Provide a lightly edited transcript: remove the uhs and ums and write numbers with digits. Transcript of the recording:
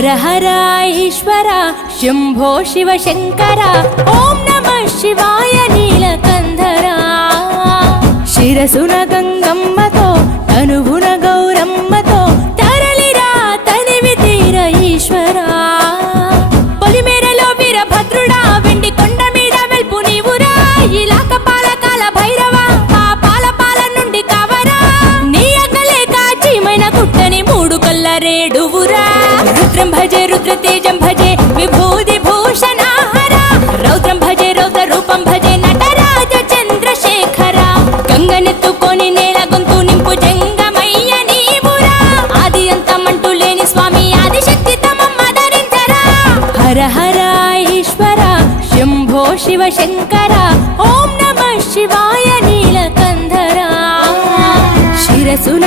హర హర ఈశ్వర శంభో శివ శంకర ఓం నమః శివాయ నీలకంధర శిరసున గంగమ్మతో తనువున గౌరమ్మతో తరలిరా తనివి తీర ఈశ్వరా పొలిమేరలో వీరభద్రుడా వెండి కొండ మీద వెల్పు నీవురా ఇలాక పాలకాల భైరవ ఆ పాల నుండి కావరా నీ అక్కలే కాచీమైన కుట్టని మూడు కల్ల రేడువురా రుద్రం భజే రుద్ర తేజం భజే విభూది భూషణాహర రౌద్రం భజే రౌద్ర రూపం భజే నటరాజ చంద్రశేఖర గంగనెత్తుకొని నేల గొంతు నింపు జంగమయ్య నీవురా ఆది అంతమంటూ లేని స్వామి ఆదిశక్తి తమమ్మ ధరించరా హర హర ఈశ్వర శంభో శివ శంకర ఓం నమః శివాయ నీలకంధర శిరసున